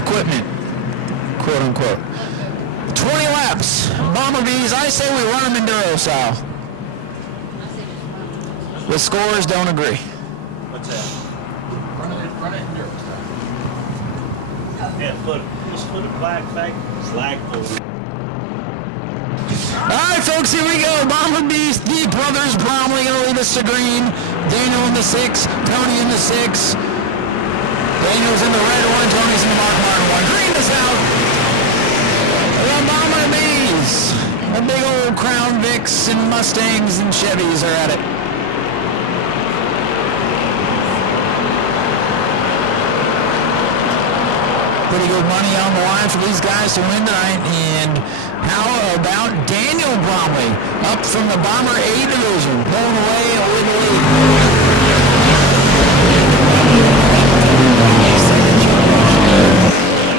equipment, quote unquote. 20 laps. Bomber Bees, I say we run them enduro style. The scores don't agree. What's that? Run it enduro style. Yeah, just put a black flagpole. Alright folks, here we go. Bomber Bees, the brothers Bromley going to lead us to green. Daniel in the 6, Tony in the 6. Daniel's in the red one, Tony's in the Mark Martin one. Green is out. The Bomber Bees. The big old Crown Vics and Mustangs and Chevys are at it. Pretty good money on the line for these guys to win tonight. And how about Daniel Bromley up from the Bomber A division, pulling away with the lead.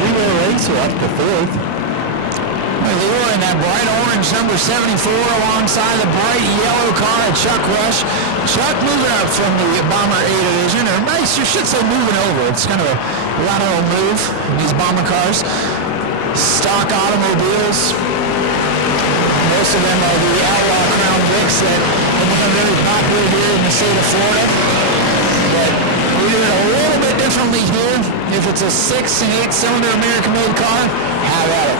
Leroy Racer up to 4th. Leroy in that bright orange number 74 alongside the bright yellow car at Chuck Rush. Chuck moving up from the Bomber A division, or nice, you should say moving over. It's kind of a lateral move in these Bomber cars. Stock automobiles. Most of them are the Outlaw Crown Vics that have become very popular here in the state of Florida. But we do it a little bit differently here. If it's a 6 and 8 cylinder American-made car, have at it.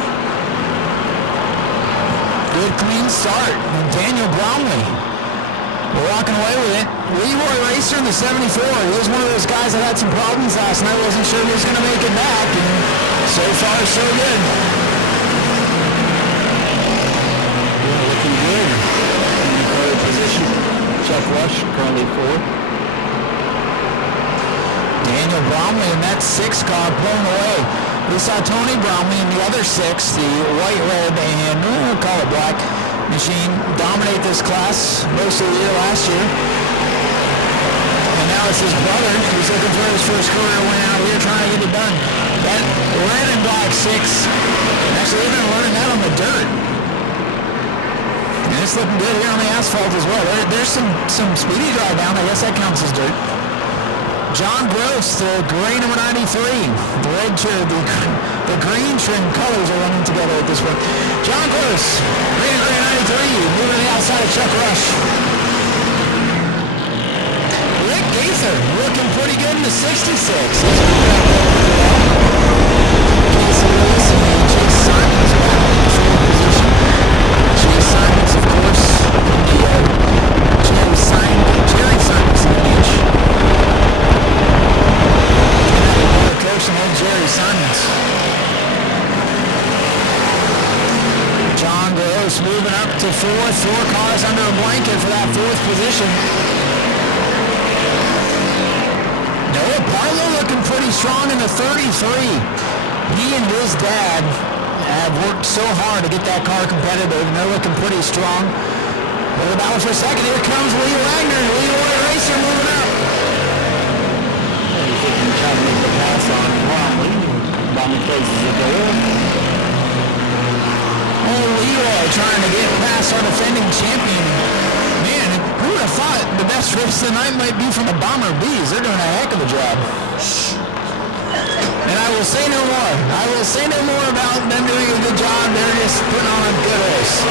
Good clean start. And Daniel Bromley walking away with it. Leroy Racer in the 74. He was one of those guys that had some problems last night. Wasn't sure he was going to make it back. And so far, so good. Yeah, looking good. In the third position. Chuck Rush currently 4th. Daniel Bromley in that 6 car blown away. We saw Tony Bromley in the other 6, the white, red, and we'll call it black machine, dominate this class most of the year last year. And now it's his brother who's looking for his first career win out here, trying to get it done. That red and black 6, actually they've been learning that on the dirt. And it's looking good here on the asphalt as well. There's some speedy drive down, I guess that counts as dirt. John Gross, the gray number 93. The red trim, the green trim colors are running together at this point. John Gross, green and gray 93, moving to the outside of Chuck Rush. Rick Gaither, looking pretty good in the 66. Chase Simons back in the 4th position. Chase Simons, of course, Jerry Simons in the beach. Coach and Jerry Simons. John Gross moving up to 4th. 4 cars under a blanket for that 4th position. Noah Barlow looking pretty strong in the 33. He and his dad have worked so hard to get that car competitive, and they're looking pretty strong. They're about for a second. Here comes Lee Wagner. Leroy Racer moving up. Trying to make the pass on Bromley. Bromley closes the door. Oh, Leroy trying to get past our defending champion. Man, who would have thought the best race tonight might be from the Bomber Bees? They're doing a heck of a job. And I will say no more. I will say no more about them doing a good job. They're just putting on a good race.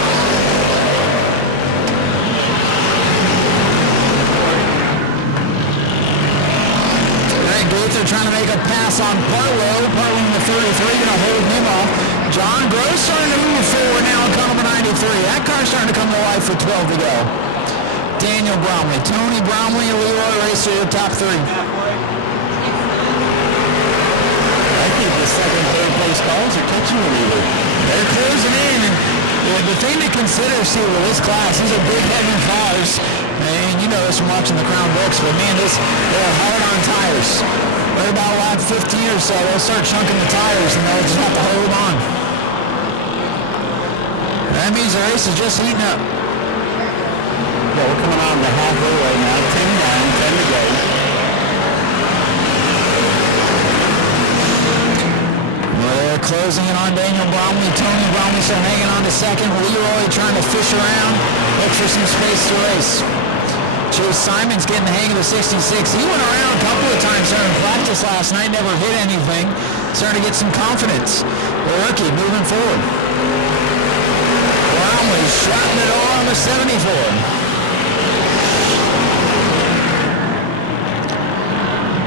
Gaither trying to make a pass on Barlow. Barlow in the 33, going to hold him off. John Gross starting to move forward now in car number 93. That car's starting to come to life with 12 to go. Daniel Bromley, Tony Bromley, and Leroy Racer, the top 3. I think the second, third place cars are catching a leader. They're closing in. And the thing to consider, see, with this class, these are big, heavy cars. And you know this from watching the Crown Vics, but man, they're hard on tires. Right about lap 15 or so, they'll start chunking the tires and they'll just have to hold on. That means the race is just heating up. Yeah, we're coming on the halfway right now. 10 down, 10 to go. Well, they're closing in on Daniel Bromley. Tony Bromley still hanging on to second. Leroy trying to fish around, look for some space to race. Chase Simon's getting the hang of the 66. He went around a couple of times during practice last night, never hit anything. Starting to get some confidence. The rookie moving forward. Bromley shutting it all on the 74.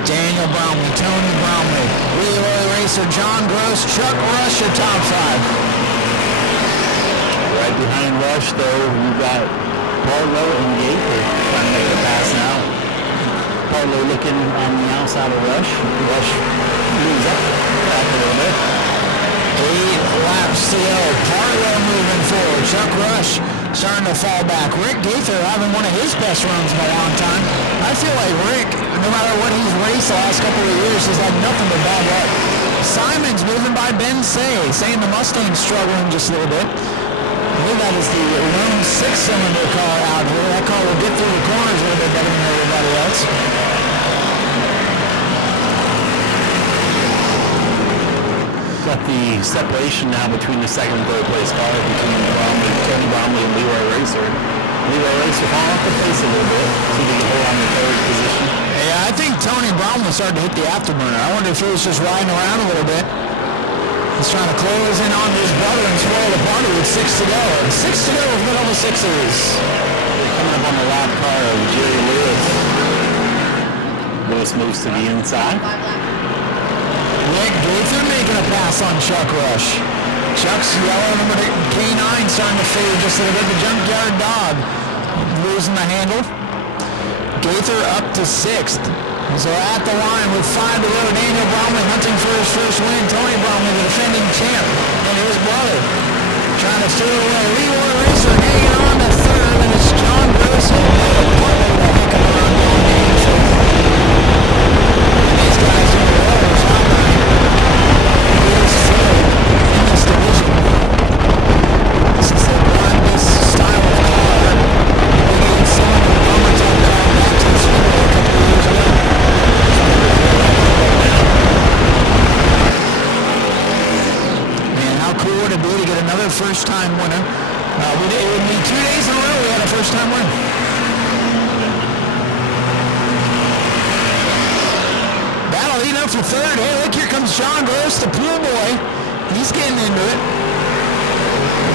Daniel Bromley, Tony Bromley, Leroy Racer, John Gross, Chuck Rush, your top 5. Right behind Rush, though, you've got Barlow and Gaither trying to make a pass now. Barlow looking on the outside of Rush. Rush moves up back a little bit. 8 laps to go. Barlow moving forward. Chuck Rush starting to fall back. Rick Gaither having one of his best runs in a long time. I feel like Rick, no matter what he's raced the last couple of years, has had nothing but bad luck. Simon's moving by Ben saying the Mustang's struggling just a little bit. I believe that is the lone 6-cylinder car out here. That car will get through the corners a little bit better than everybody else. Got the separation now between the second and third place cars between Tony Bromley and Leroy Racer. Leroy Racer falling off the pace a little bit, so he can hold on the third position. Yeah, I think Tony Bromley started to hit the afterburner. I wonder if he was just riding around a little bit. He's trying to close in on his brother and spoil the party with 6 to go. 6 to go with middle sixes. Coming up on the lap car of Jerry Lewis. Lewis moves to the inside. Rick Gaither making a pass on Chuck Rush. Chuck's yellow number K9 starting to fade just a little bit. The junkyard dog losing the handle. Gaither up to 6th. So at the line with 5 to go, Daniel Bromley hunting for his first win. Tony Bromley, the defending champ, and his brother trying to steal away. Leroy Racer hanging on to 3rd, and it's John Gross and these guys are the rollers. He is 3rd in this division. This is the grindest style of car. Big 8-cylinder bomber type car back to the Speedway a couple of years ago. Man, how cool would it be to get another first-time winner? It would be 2 days in a row we had a first-time winner. Battle leading up for 3rd. Hey, look, here comes John Gross, the pool boy. He's getting into it.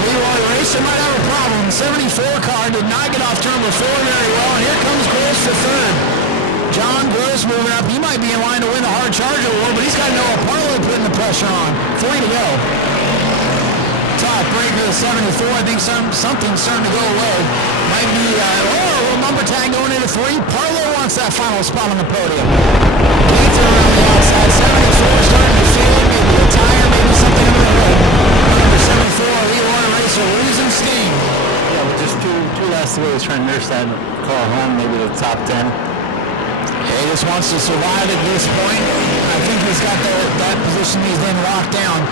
Leroy Racer might have a problem. The 74 car did not get off turn before very well, and here comes Gross for 3rd. John Gross moving up. He might be in line to win the hard charger award, but he's got Noah Parlow putting the pressure on. 3 to go. Top breaker of 74. I think something's starting to go away. Might be a little number tag going into 3. Parlow wants that final spot on the podium. Gaither around the outside. 74 starting to feel it. Maybe a tire, maybe something in the road. Number 74, Leroy Racer losing steam. Yeah, but just two laps to go. He's trying to nurse that car home, maybe the top 10. He just wants to survive at this point. I think he's got that position he's in locked down.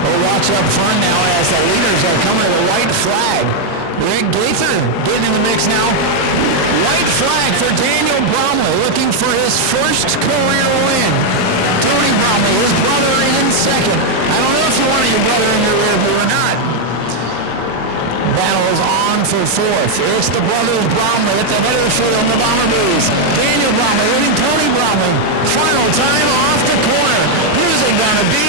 We'll watch up front now as the leaders are coming to the white flag. Rick Gaither getting in the mix now. White flag for Daniel Bromley, looking for his first career win. Tony Bromley, his brother in 2nd. I don't know if you wanted your brother in your rear view or not. Battle is on for 4th. It's the brothers Bromley at the head of the field on the Bomber Blues. Daniel Bromley leading Tony Bromley. Final time off the corner. Who's it gonna be?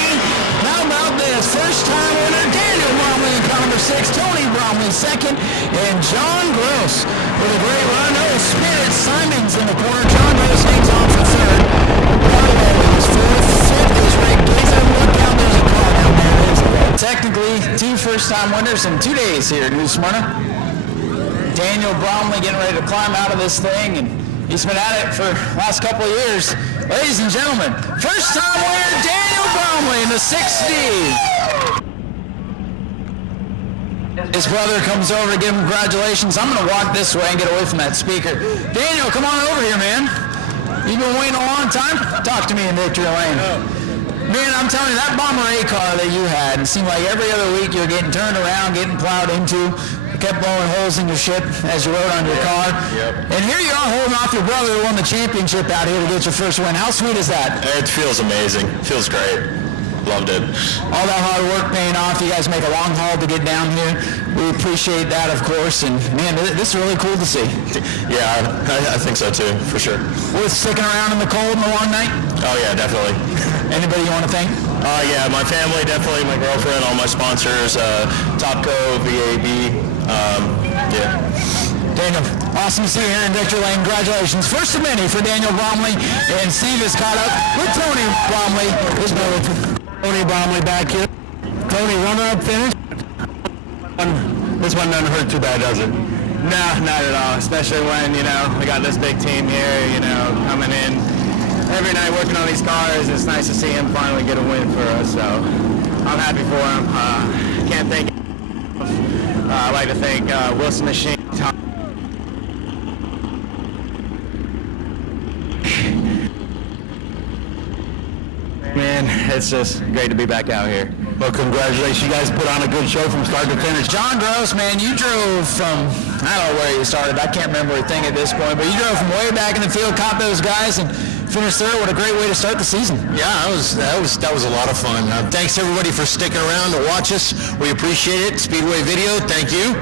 How about this? First time winner Daniel Bromley in car number 6. Tony Bromley 2nd. And John Gross with a great run. Oh, Spirit Simon's in the corner. John Gross hangs on for 3rd. Barlow is 4th. 5th is Rick Gaither. Look out, there's a car down there. Technically, 2 first-time winners in 2 days here at New Smyrna. Daniel Bromley getting ready to climb out of this thing, and he's been at it for the last couple of years. Ladies and gentlemen, first-time winner Daniel Bromley in the 6D. His brother comes over to give him congratulations. I'm going to walk this way and get away from that speaker. Daniel, come on over here, man. You've been waiting a long time? Talk to me in victory lane. Man, I'm telling you, that Bomber A car that you had, it seemed like every other week you were getting turned around, getting plowed into. You kept blowing holes in your ship as you rode on your car. Yep. And here you are holding off your brother who won the championship out here to get your first win. How sweet is that? It feels amazing. Feels great. Loved it. All that hard work paying off. You guys make a long haul to get down here. We appreciate that, of course. And man, this is really cool to see. Yeah, I think so too, for sure. Worth sticking around in the cold and the long night? Oh yeah, definitely. Anybody you want to thank? Yeah, my family, definitely my girlfriend, all my sponsors, Topco, VAB, yeah. Daniel, awesome to see you here in Victory Lane. Congratulations. First of many for Daniel Bromley, and Steve is caught up with Tony Bromley. Tony Bromley back here. Tony, runner-up finish. This one doesn't hurt too bad, does it? No, not at all, especially when, we got this big team here, coming in every night working on these cars. It's nice to see him finally get a win for us, so I'm happy for him. Can't thank him. I'd like to thank Wilson Machine. Man, it's just great to be back out here. Well, congratulations. You guys put on a good show from start to finish. John Gross, man, you drove from, I don't know where you started. I can't remember a thing at this point, but you drove from way back in the field, caught those guys, and finished third. What a great way to start the season. Yeah, that was a lot of fun. Thanks everybody for sticking around to watch us. We appreciate it. Speedway Video, thank you.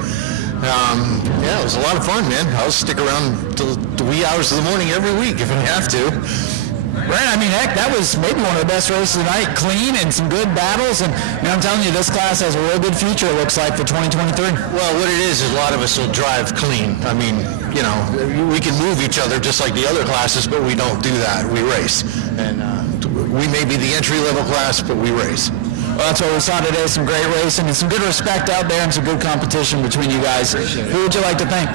Yeah, it was a lot of fun, man. I'll stick around till the wee hours of the morning every week if I have to. Right, I mean, heck, that was maybe one of the best races tonight. Clean and some good battles, and I'm telling you, this class has a real good future, it looks like, for 2023. Well, what it is a lot of us will drive clean. I mean, we can move each other just like the other classes, but we don't do that. We race. And we may be the entry-level class, but we race. Well, that's what we saw today, some great racing and some good respect out there and some good competition between you guys. Who would you like to thank?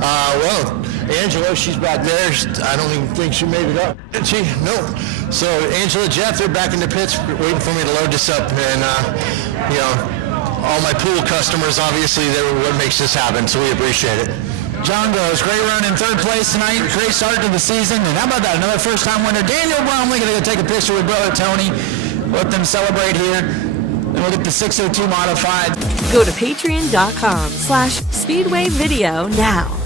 Well, Angela, she's back there. I don't even think she made it up. Did she? No. So Angela, Jeff, they're back in the pits waiting for me to load this up. And, all my pool customers, obviously, they're what makes this happen, so we appreciate it. John Gross, great run in third place tonight. Great start to the season. And how about that? Another first-time winner. Daniel Bromley going to go take a picture with brother Tony. Let them celebrate here. Then we'll get the 602 modified. Go to patreon.com/Speedway Video now.